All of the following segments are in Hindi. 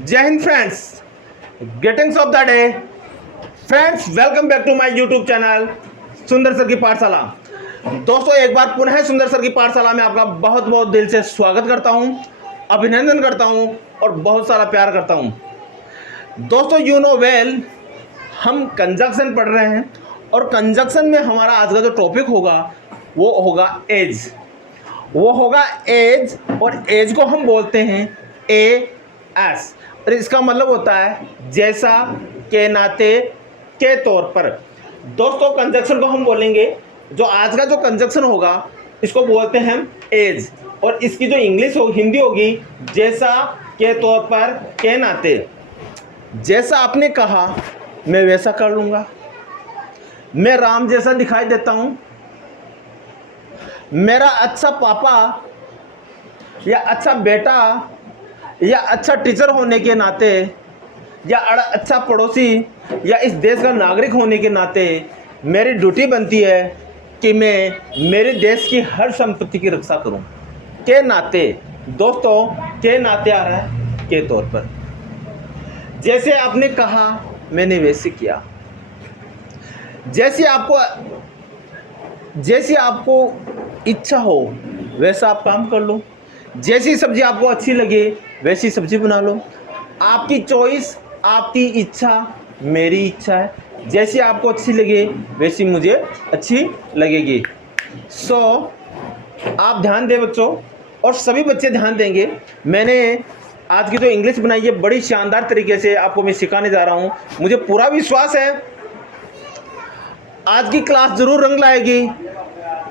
जय हिंद friends, greetings of the day friends. Welcome back to my YouTube channel Sundar sir की पाठशाला। दोस्तों, एक बार पुनः सुंदर सर की पाठशाला में आपका बहुत बहुत दिल से स्वागत करता हूं, अभिनंदन करता हूं और बहुत सारा प्यार करता हूं। दोस्तों, यू नो वेल, हम कंजक्शन पढ़ रहे हैं और कंजक्शन में हमारा आज का जो टॉपिक होगा वो होगा एज। वो होगा एज, और एज को हम बोलते हैं एस, और इसका मतलब होता है जैसा, के, नाते, के तौर पर। दोस्तों, कंजक्शन को हम बोलेंगे, जो आज का जो कंजक्शन होगा इसको बोलते हैं हम एज, और इसकी जो इंग्लिश हो हिंदी होगी जैसा, के तौर पर, के नाते। जैसा आपने कहा मैं वैसा कर लूँगा। मैं राम जैसा दिखाई देता हूँ। मेरा अच्छा पापा या अच्छा बेटा या अच्छा टीचर होने के नाते या अच्छा पड़ोसी या इस देश का नागरिक होने के नाते मेरी ड्यूटी बनती है कि मैं मेरे देश की हर संपत्ति की रक्षा करूं। के नाते, दोस्तों, के नाते आ रहा है के तौर पर। जैसे आपने कहा मैंने वैसे किया। जैसी आपको इच्छा हो वैसा आप काम कर लो। जैसी सब्जी आपको अच्छी लगे वैसी सब्जी बना लो। आपकी चॉइस, आपकी इच्छा, मेरी इच्छा है। जैसी आपको अच्छी लगे वैसी मुझे अच्छी लगेगी। आप ध्यान दें बच्चों, और सभी बच्चे ध्यान देंगे। मैंने आज की जो इंग्लिश बनाई है बड़ी शानदार तरीके से आपको मैं सिखाने जा रहा हूँ। मुझे पूरा विश्वास है आज की क्लास जरूर रंग लाएगी,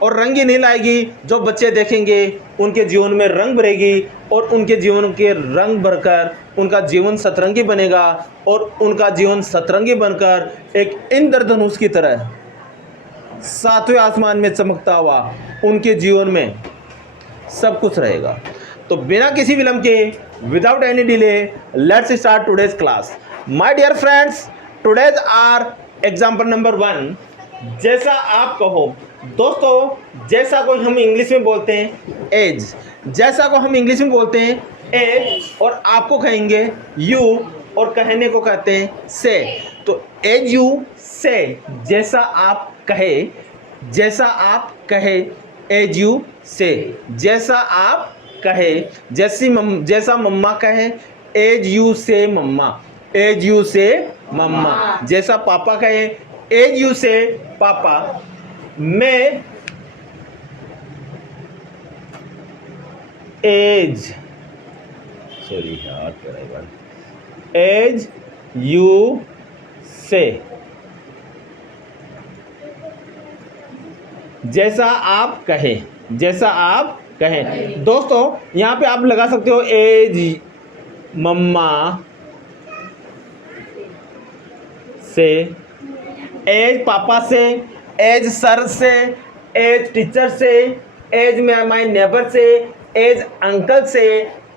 और रंग ही नहीं लाएगी, जो बच्चे देखेंगे उनके जीवन में रंग भरेगी, और उनके जीवन के रंग भरकर उनका जीवन सतरंगी बनेगा, और उनका जीवन सतरंगी बनकर एक इंद्रधनुष की तरह सातवें आसमान में चमकता हुआ उनके जीवन में सब कुछ रहेगा। तो बिना किसी विलंब के, without any delay, let's start today's class. My dear friends, today's our example number 1, जैसा आप कहो। दोस्तों, जैसा को हम इंग्लिश में बोलते हैं एज। जैसा को हम इंग्लिश में बोलते हैं एज, और आपको कहेंगे यू, और कहने को कहते हैं से। तो एज यू से, जैसा आप कहे, जैसा आप कहे, एज यू से, जैसा आप कहे, जैसा मम्मा कहे, एज यू से मम्मा, एज यू से मम्मा। जैसा पापा कहे, एज यू से पापा। मैं एज, सॉरी यार, एज यू से, जैसा आप कहे, जैसा आप कहें। दोस्तों, यहाँ पे आप लगा सकते हो एज मम्मा से, एज पापा से, एज सर से, एज टीचर से, एज माय नेबर से, एज अंकल से,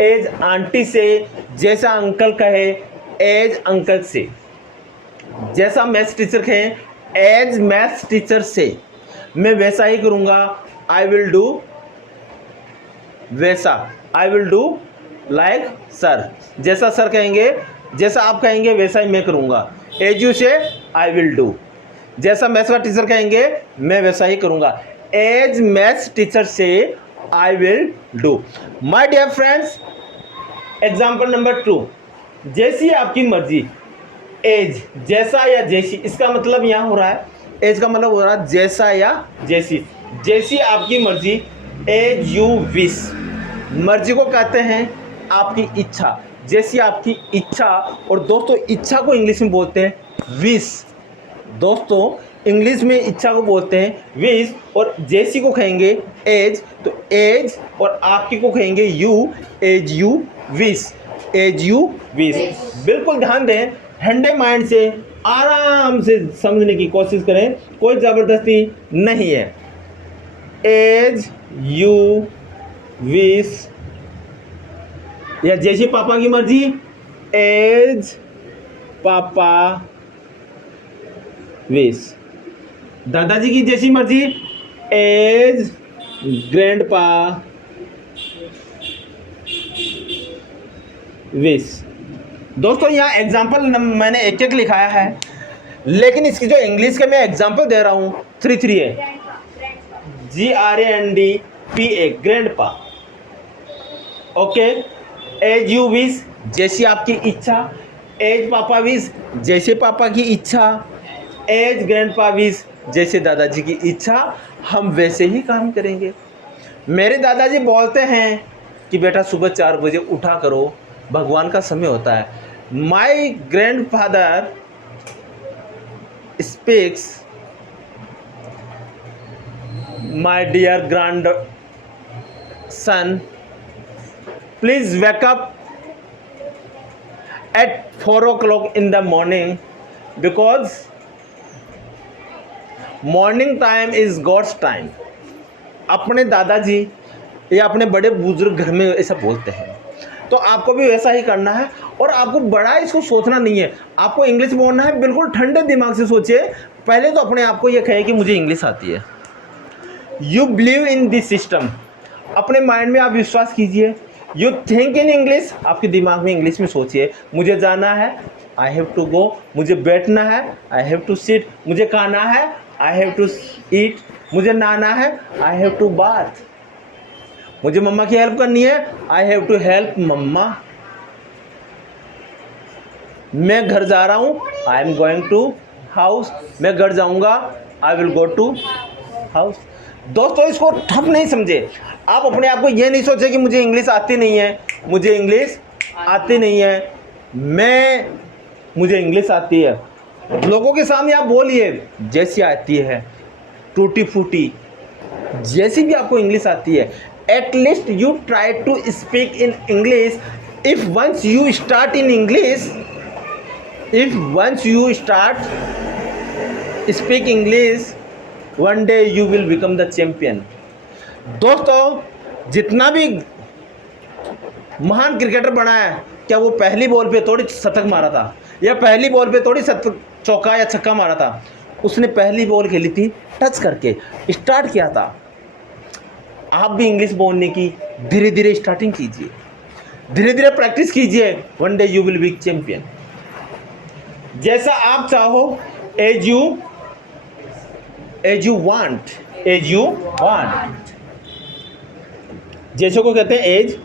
एज आंटी से। जैसा अंकल कहे एज अंकल से, जैसा मैथ्स टीचर कहे एज मैथ्स टीचर से। मैं वैसा ही करूँगा, आई विल डू वैसा, आई विल डू लाइक सर। जैसा सर कहेंगे, जैसा आप कहेंगे वैसा ही मैं करूँगा। As you say I will do. जैसा मैथ्स का टीचर कहेंगे मैं वैसा ही करूँगा। As maths teacher say I will do. My dear friends, example number 2, जैसी आपकी मर्जी। एज, जैसा या जैसी, इसका मतलब यहाँ हो रहा है, एज का मतलब हो रहा है जैसा या जैसी। जैसी आपकी मर्जी, एज यू विश। मर्जी को कहते हैं आपकी इच्छा, जैसी आपकी इच्छा। और दोस्तों, इच्छा को इंग्लिश में बोलते हैं विश। दोस्तों, इंग्लिश में इच्छा को बोलते हैं विश, और जैसी को कहेंगे एज। तो एज, और आपकी को कहेंगे you, as you wish, as you wish. बिल्कुल ध्यान दें, ठंडे माइंड से आराम से समझने की कोशिश करें, कोई ज़बरदस्ती नहीं है। एज यू विश, या जैसी पापा की मर्जी, एज पापा विश। दादाजी की जैसी मर्जी, एज ग्रैंडपा विश। दोस्तों यहाँ एग्जाम्पल मैंने एक एक लिखाया है, लेकिन इसकी जो इंग्लिश के मैं एग्जाम्पल दे रहा हूँ 3 है, GRANDPA, grandpa. Okay, as you wish, जैसी आपकी इच्छा। एज पापा विश, जैसे पापा की इच्छा। एज ग्रैंडपा विश, जैसे दादाजी की इच्छा, हम वैसे ही काम करेंगे। मेरे दादाजी बोलते हैं कि बेटा सुबह 4 बजे उठा करो, भगवान का समय होता है। My grandfather speaks, my dear grandson, please wake up at 4 o'clock in the morning, because morning time is God's time। अपने दादाजी या अपने बड़े बुजुर्ग घर में ऐसा बोलते हैं, तो आपको भी वैसा ही करना है। और आपको बड़ा इसको सोचना नहीं है, आपको इंग्लिश बोलना है, बिल्कुल ठंडे दिमाग से सोचिए। पहले तो अपने आप को ये कहे कि मुझे इंग्लिश आती है। You believe in this system, अपने माइंड में आप विश्वास कीजिए। यू थिंक इन इंग्लिश, आपके दिमाग में इंग्लिश में सोचिए। मुझे जाना है, आई हैव टू गो। मुझे बैठना है, आई हैव टू सिट। मुझे खाना है, आई हैव टू ईट। मुझे नहाना है, आई हैव टू बाथ। मुझे मम्मा की हेल्प करनी है, I have to help mama. मैं घर जा रहा हूँ, I am going to house. मैं घर जाऊँगा, I will go to house. दोस्तों इसको ठप नहीं समझे। आप अपने आप को ये नहीं सोचे कि मुझे इंग्लिश आती नहीं है, मुझे इंग्लिश आती नहीं है, मुझे इंग्लिश आती है। लोगों के सामने आप बोलिए जैसी आती है, टूटी फूटी, जैसी भी आपको इंग्लिश आती है। At least you try to speak in English. If once you start in English, if once you start speak English, one day you will become the champion. दोस्तों जितना भी महान क्रिकेटर बना है, क्या वो पहली बॉल पे थोड़ी शतक मारा था, या पहली बॉल पे थोड़ी चौका या छक्का मारा था? उसने पहली बॉल खेली थी टच करके, स्टार्ट किया था। आप भी इंग्लिश बोलने की धीरे धीरे स्टार्टिंग कीजिए, धीरे धीरे प्रैक्टिस कीजिए। One day you will be champion. जैसा आप चाहो, एज यू वांट, जैसे को कहते हैं एज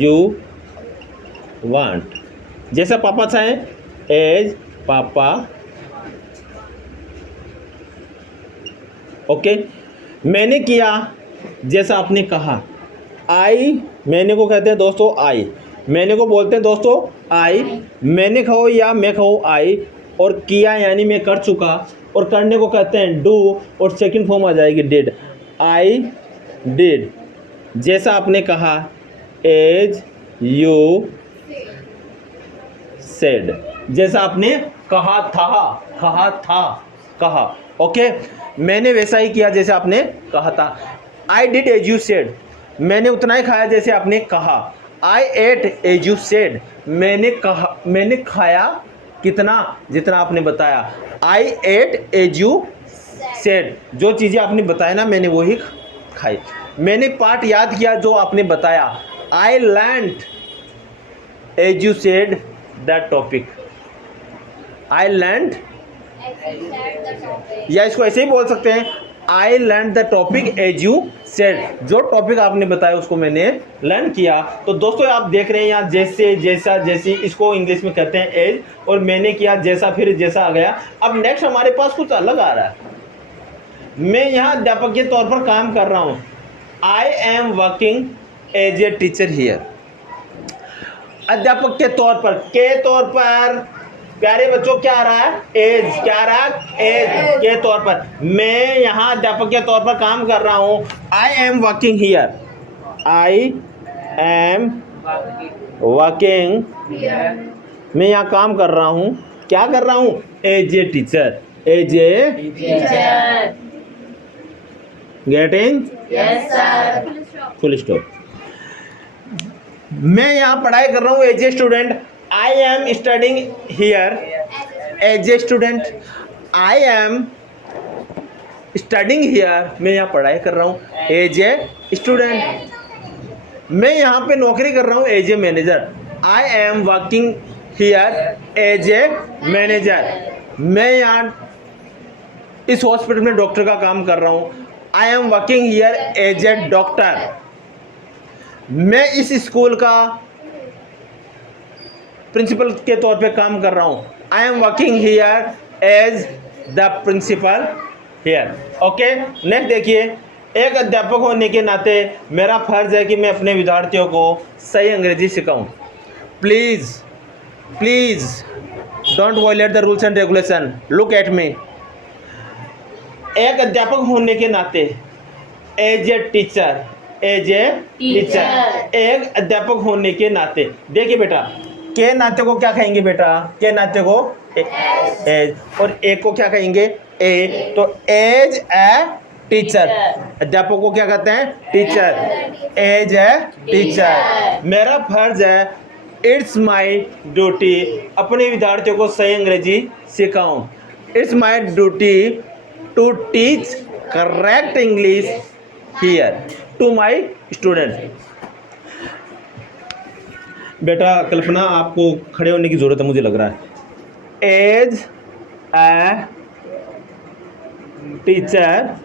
यू वांट। जैसा पापा चाहें, एज पापा। ओके, मैंने किया जैसा आपने कहा। आई, मैंने को कहते हैं दोस्तों आई। मैंने को बोलते हैं दोस्तों आई। मैंने कहो या मैं कहो आई, और किया यानी मैं कर चुका, और करने को कहते हैं डू, और सेकंड फॉर्म आ जाएगी डिड। आई डिड, जैसा आपने कहा, एज यू सेड, जैसा आपने कहा था। ओके, मैंने वैसा ही किया जैसे आपने कहा था। I did as you said, मैंने उतना ही खाया जैसे आपने कहा। I ate as you said, मैंने खाया कितना, जितना आपने बताया। I ate as you said, जो चीज़ें आपने बताया ना, मैंने वही खाई। मैंने पाठ याद किया जो आपने बताया। I learned as you said the topic. I learned, या इसको ऐसे ही बोल सकते हैं, I learn the topic as you said, जो टॉपिक आपने बताया उसको मैंने लर्न किया। तो दोस्तों आप देख रहे हैं यहाँ जैसे, जैसा, जैसी, इसको इंग्लिश में कहते हैं एज, और मैंने किया जैसा, फिर जैसा आ गया। अब नेक्स्ट हमारे पास कुछ अलग आ रहा है। मैं यहाँ अध्यापक के तौर पर काम कर रहा हूँ। I am working as a teacher here. अध्यापक के तौर पर, प्यारे बच्चों क्या आ रहा है, एज। क्या आ रहा है, एज के तौर पर। मैं यहाँ अध्यापक के तौर पर काम कर रहा हूँ। I am working here, I am working, मैं यहाँ काम कर रहा हूँ। क्या कर रहा हूँ, as a teacher, as a teacher. Getting? Yes sir. Full stop. मैं यहाँ पढ़ाई कर रहा हूँ as a student. I am studying here as a student. I am studying here, मैं यहाँ पढ़ाई कर रहा हूँ as a student. मैं यहाँ पे नौकरी कर रहा हूँ as a manager. I am working here as a manager. मैं यहाँ इस हॉस्पिटल में डॉक्टर का काम कर रहा हूँ। I am working here as a doctor. मैं इस स्कूल का प्रिंसिपल के तौर पे काम कर रहा हूँ। I am working here as the principal here. Okay, next देखिए, एक अध्यापक होने के नाते मेरा फर्ज है कि मैं अपने विद्यार्थियों को सही अंग्रेजी सिखाऊं। Please please don't violate the rules and regulation. Look at me. एक अध्यापक होने के नाते एज ए टीचर, एक अध्यापक होने के नाते, देखिए बेटा, के नाते को क्या कहेंगे बेटा? के नाते को एज, और एक को क्या कहेंगे? ए। तो एज ए टीचर, अध्यापक को क्या कहते हैं? टीचर। एज ए टीचर मेरा फर्ज है, इट्स माई ड्यूटी, अपने विद्यार्थियों को सही अंग्रेजी सिखाऊं। It's my duty to teach correct English here to my student. बेटा कल्पना, आपको खड़े होने की जरूरत है, मुझे लग रहा है। As a teacher,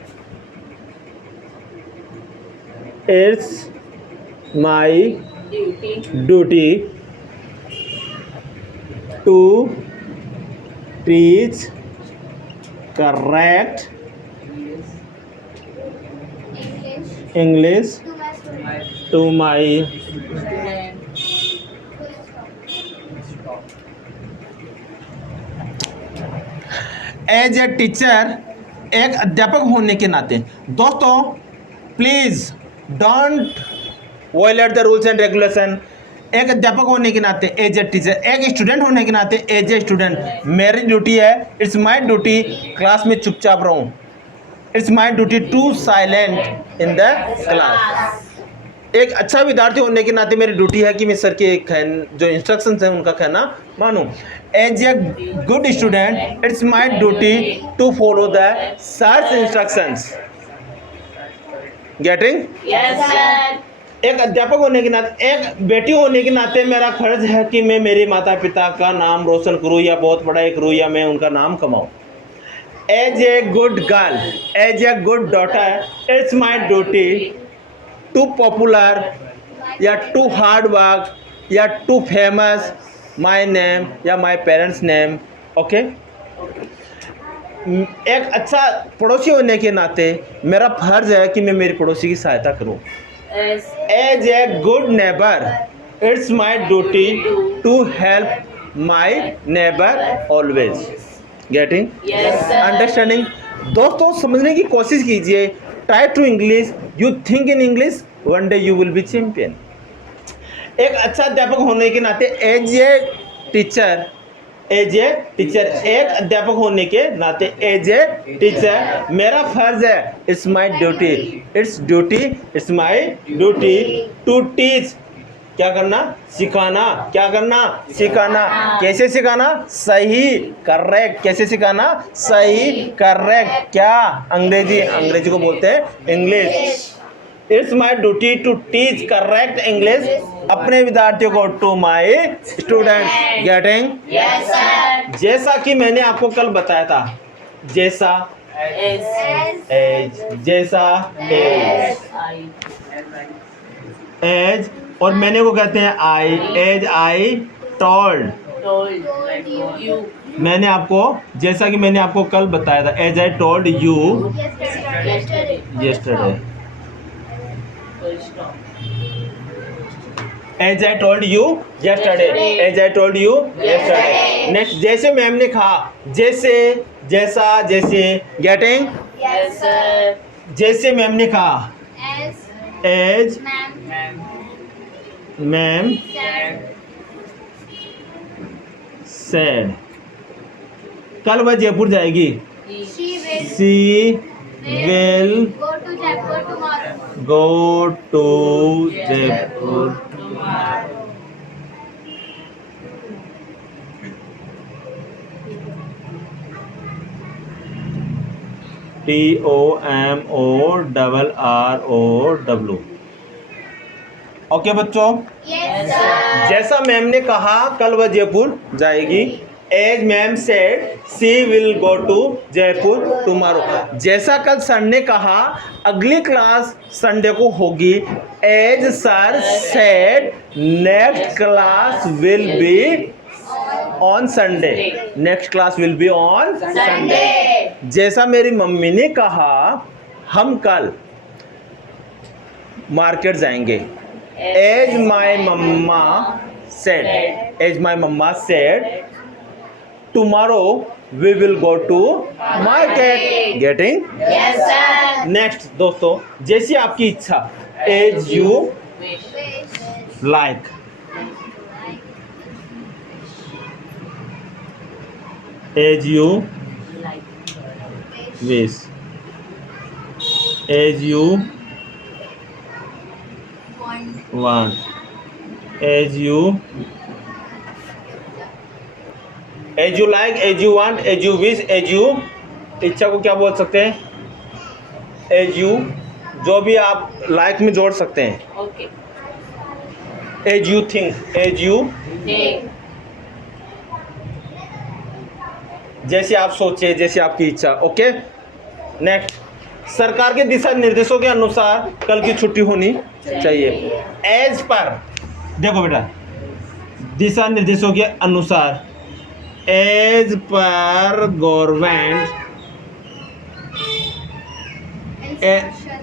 it's my duty to teach correct English to my as a teacher, एक अध्यापक होने के नाते। दोस्तों please don't violate the rules and regulation. एक अध्यापक होने के नाते एज ए टीचर, एक स्टूडेंट होने के नाते एज ए स्टूडेंट मेरी ड्यूटी है, इट्स माई ड्यूटी, क्लास में चुपचाप रहूं। It's my duty to silent in the class. एक अच्छा विद्यार्थी होने के नाते मेरी ड्यूटी है कि मैं सर के जो इंस्ट्रक्शंस हैं उनका कहना मानूं। As a good student, it's my duty to follow the sir's instructions. Getting? Yes sir. एक अध्यापक होने के नाते, एक बेटी होने के नाते मेरा फर्ज है कि मैं मेरे माता पिता का नाम रोशन करूं या बहुत बड़ा करूं या मैं उनका नाम कमाऊं। As a good girl, as a good daughter, it's my duty to popular या टू हार्ड वर्क या टू फेमस माई नेम या माई पेरेंट्स नेम। ओके, एक अच्छा पड़ोसी होने के नाते मेरा फर्ज है कि मैं मेरे पड़ोसी की सहायता करूं। As a good neighbour, it's my duty to help my neighbour always. Getting? Understanding? दोस्तों समझने की कोशिश कीजिए। Try to English, you think in English, one day you will be champion. एक अच्छा अध्यापक होने के नाते एज ए टीचर, एक अध्यापक होने के नाते एज ए टीचर मेरा फर्ज है, it's my duty, it's my duty to teach, क्या करना? सिखाना। क्या करना? सिखाना। कैसे सिखाना? सही, करेक्ट। कैसे सिखाना? सही, करेक्ट। क्या? अंग्रेजी को बोलते हैं English. It's my duty to teach correct English अपने विद्यार्थियों को, to my student. Getting? Yes sir. जैसा कि मैंने आपको कल बताया था, जैसा एज, जैसा एज, और मैंने को कहते हैं आई। एज आई टोल्ड, मैंने आपको, जैसा कि मैंने आपको कल बताया था, as I told you yesterday, as I told you yesterday, as I told you yesterday। Next, जैसे मैम ने कहा, जैसे, जैसा, जैसे। गेटिंग? Yes sir. जैसे मैम ने कहा, एज मैम सेड। कल वह जयपुर जाएगी। She will go to Jaipur. TOMORROW। Okay बच्चों? Yes, sir. जैसा मैम ने कहा कल वह जयपुर जाएगी। As ma'am said she will go to Jaipur tomorrow. जैसा कल सर ने कहा अगली क्लास संडे को होगी। As sir said next class will be on Sunday. Next class will be on Sunday. Sunday. जैसा मेरी मम्मी ने कहा हम कल मार्केट जाएंगे। As my mama said, as my mama said tomorrow we will go to market. Getting? Yes, sir. Next दोस्तों, जैसी आपकी इच्छा। As you like, as you wish, as you want, as you like, as you want, as you wish, as you इच्छा को क्या बोल सकते हैं? as you, जो भी आप like में जोड़ सकते हैं। Okay. as you think, as you, Think. जैसे आप सोचे, जैसे आपकी इच्छा। ओके नेक्स्ट, सरकार के दिशा निर्देशों के अनुसार कल की छुट्टी होनी चाहिए। एज पर, देखो बेटा, दिशा निर्देशों के अनुसार, as per government,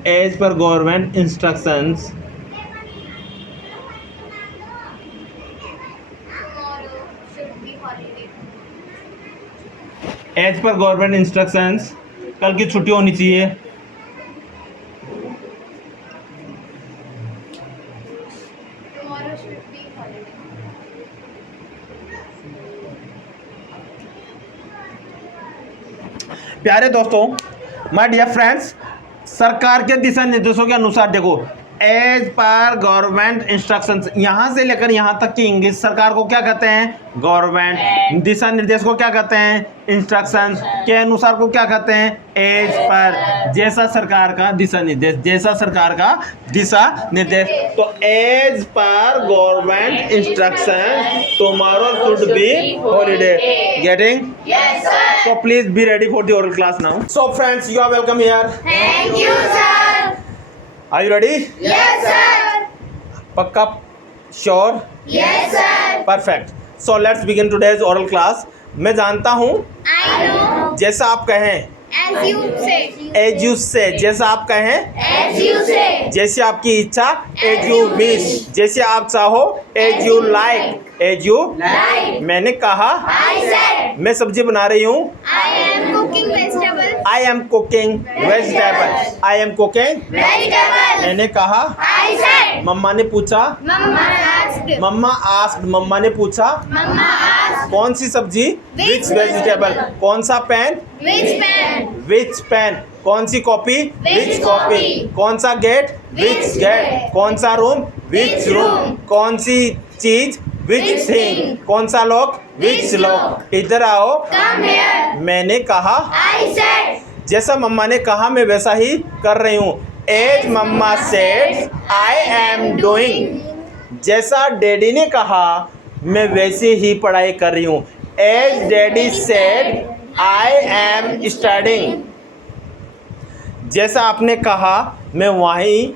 as per government instructions, as per government instructions कल की छुट्टी होनी चाहिए। Tomorrow should be holiday. प्यारे दोस्तों, माय डियर फ्रेंड्स, सरकार के दिशा निर्देशों के अनुसार देखो, एज पर गवर्नमेंट इंस्ट्रक्शंस, यहाँ से लेकर यहाँ तक की इंग्लिश, सरकार को क्या कहते हैं? गवर्नमेंट। दिशा निर्देश को क्या कहते हैं? इंस्ट्रक्शंस। के अनुसार को क्या कहते हैं? As per. जैसा सरकार का दिशा निर्देश, जैसा सरकार का दिशा निर्देश। तो as per government instructions tomorrow should be holiday. Getting? Yes, sir. So please be ready for the oral class now. So friends, you are welcome here. Thank you, sir. Are you ready? Yes, sir. Pakka? Sure? Yes, sir. Perfect. So let's begin today's oral class. मैं जानता हूँ, I know. जैसा आप कहें। As you say. As you say, जैसा आप कहें। As you say. जैसे आपकी इच्छा। As you wish, जैसे आप चाहो। As you like, as you Like. मैंने कहा। I said. मैं सब्जी बना रही हूँ। I am cooking vegetables. I am cooking vegetable. I am cooking। Vegetable. मैंने कहा। I said. मम्मा ने पूछा। Mama asked. Mama asked, mama ने पूछा। Mama asked. कौन सी सब्जी? Which vegetable. कौन सा pen? Which pen? Which pen. कौन सी कॉपी? Which copy. copy? कौन सा gate? Which which gate. gate? कौन सा room? Which Which room. room? कौन सी cheez? Which Which thing. thing? कौन सा lock? Which Which lock. lock? इधर आओ। Come here. मैंने कहा। I said. जैसा मम्मा ने कहा मैं वैसा ही कर रही हूँ। As mama said I am doing. जैसा डैडी ने कहा मैं वैसे ही पढ़ाई कर रही हूँ। As daddy said I am studying. जैसा आपने कहा मैं वहीं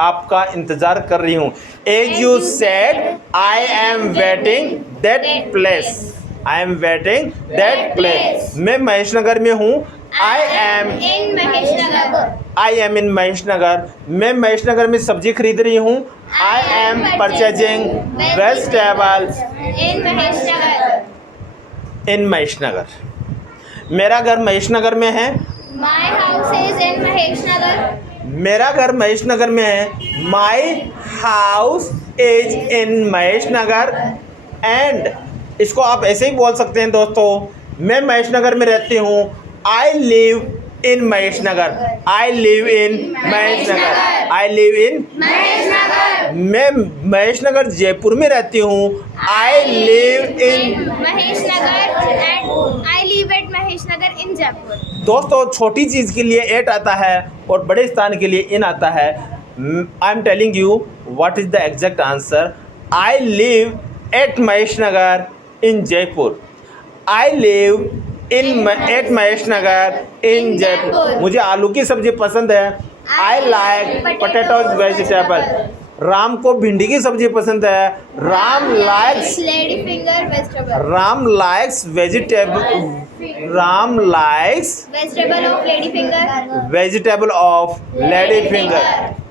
आपका इंतज़ार कर रही हूँ। As you said I am waiting that place. I am waiting that place. मैं महेश नगर में हूँ। I am In Maheshnagar. I am in Maheshnagar. मैं महेश नगर में सब्जी खरीद रही हूँ। I am purchasing vegetables In Maheshnagar. In Maheshnagar. मेरा घर महेश नगर में है। My house is in Maheshnagar. मेरा घर महेश नगर में है। My house is in Mahesh Nagar. And इसको आप ऐसे ही बोल सकते हैं दोस्तों, मैं महेश नगर में रहती हूँ। I live in Mahesh Nagar. I live in Mahesh Nagar. I live in Maheshnagar. मैं महेश नगर जयपुर में रहती हूँ। I live in. Maheshnagar and I live at Maheshnagar in Jaipur. दोस्तों छोटी चीज़ के लिए एट आता है और बड़े स्थान के लिए इन आता है। I am telling you what is the exact answer. I live at Mahesh Nagar in Jaipur. I live at Mahesh Nagar in Jaipur. मुझे आलू की सब्जी पसंद है. I like potatoes vegetable. Ram को भिंडी की सब्जी पसंद है. Ram likes lady finger vegetable. Ram likes vegetable. Ram likes Vegetable of lady finger. vegetable of lady finger.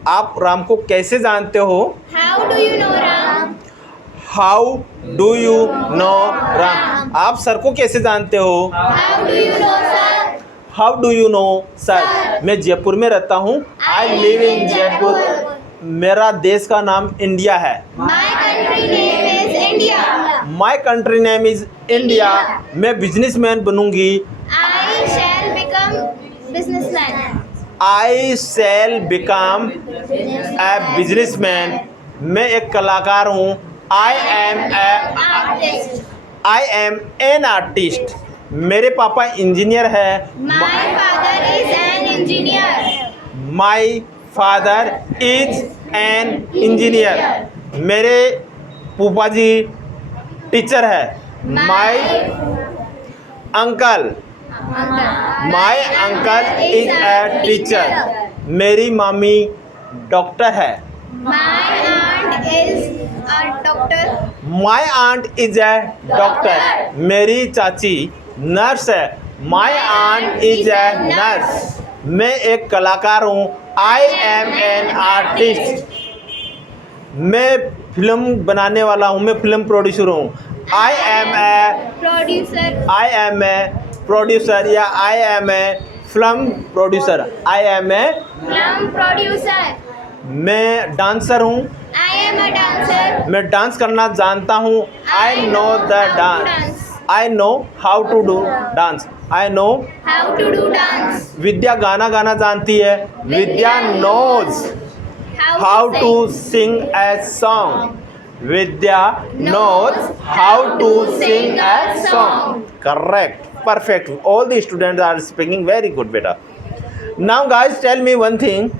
आप राम को कैसे जानते हो? How do you know Ram? How do you know Ram? आप सर को कैसे जानते हो? How do you know sir? How do you know sir? मैं जयपुर में रहता हूँ. I live in Jaipur. मेरा देश का नाम इंडिया है. My country name is India. My country name is India. मैं businessman बनूंगी. I shall become businessman. I shall become a businessman. मैं एक कलाकार हूँ. I Artist. am an artist. मेरे पापा इंजीनियर है. My father is an engineer. My father is an engineer. मेरे फूफा जी टीचर है. My uncle is a teacher. मेरी मामी डॉक्टर है. My aunt is a doctor. My aunt is a doctor. मेरी चाची नर्स है. My aunt is a nurse. मैं एक कलाकार हूँ. I am an artist. मैं फिल्म बनाने वाला हूँ. मैं फिल्म प्रोड्यूसर हूँ. I am a producer या I am a film producer. I am a Film producer. मैं डांसर हूँ. I am a dancer. मैं डांस करना जानता हूँ. I know the dance. I know how to do dance. I know How to do dance. विद्या गाना गाना जानती है. विद्या knows how to sing a song. Vidya knows how to sing a song. Correct. Perfect. All the students are speaking very good, beta. Now guys, tell me one thing.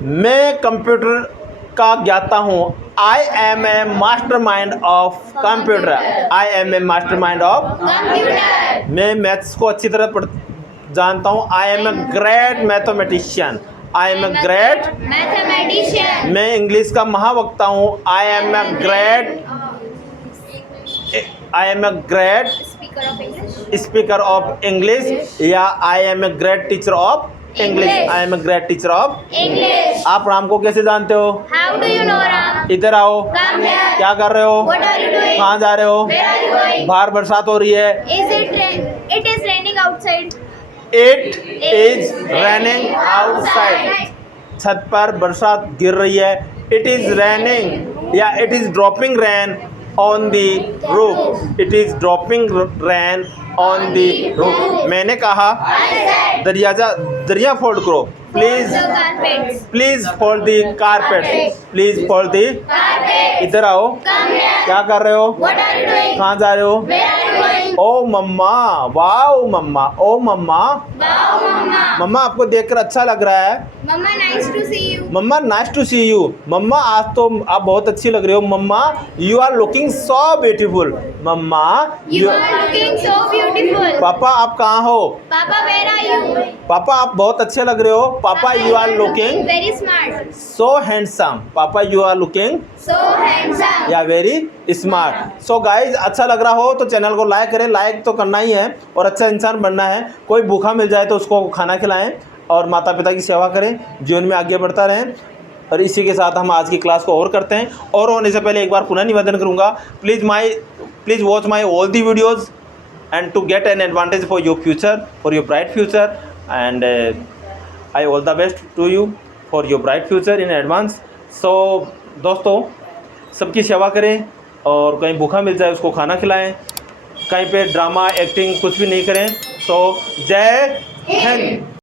मैं कंप्यूटर का ज्ञाता हूँ. I am a mastermind of computer. I am a mastermind of. Computer. मैं मैथ्स को अच्छी तरह जानता हूँ. I am a great mathematician. I am a great. Mathematician. मैं इंग्लिश का महावक्ता हूँ. I am a great Speaker of English. speaker of English या I am a great teacher of English. I am a great teacher of. English. आप राम को कैसे जानते हो? How do you know Ram? इधर आओ. Come here. क्या कर रहे हो? What are you doing? कहाँ जा रहे हो? Where are you going? बाहर बरसात हो रही है. It is raining outside. It is raining outside. छत पर बरसात गिर रही है. It is raining या it is dropping rain on the roof. It is dropping rain on the roof. मैंने कहा दरिया फोल्ड करो. Please The carpets. fold the carpet. Please fold the. Carpet. इधर आओ. Come here. क्या कर रहे हो? What are you doing? कहाँ जा रहे हो? Where are you going? Oh mama. Wow mama. Oh mama. Wow, Mama. Mama आपको देखकर अच्छा लग रहा है. Mama, nice to see you. मम्मा नाइस टू सी यू. मम्मा आज तो आप बहुत अच्छी लग रही हो. मम्मा you are looking so beautiful. मम्मा You are looking so beautiful. पापा आप कहाँ हो? Papa, where are you? पापा आप बहुत अच्छे लग रहे हो. पापा you are looking very smart. So handsome. पापा you are looking So handsome. या वेरी स्मार्ट. सो गाइज अच्छा लग रहा हो तो चैनल को लाइक करें. लाइक तो करना ही है और अच्छा इंसान बनना है. कोई भूखा मिल जाए तो उसको खाना खिलाएं और माता पिता की सेवा करें. जीवन में आगे बढ़ता रहें. और इसी के साथ हम आज की क्लास को और करते हैं. और होने से पहले एक बार पुनः निवेदन करूंगा. Please watch my all the videos and to get an advantage for your future, for your bright future, and I all the best to you for your bright future in advance. So दोस्तों सबकी सेवा करें और कहीं भूखा मिल जाए उसको खाना खिलाएं. कहीं पे ड्रामा एक्टिंग कुछ भी नहीं करें. So जय हिंद.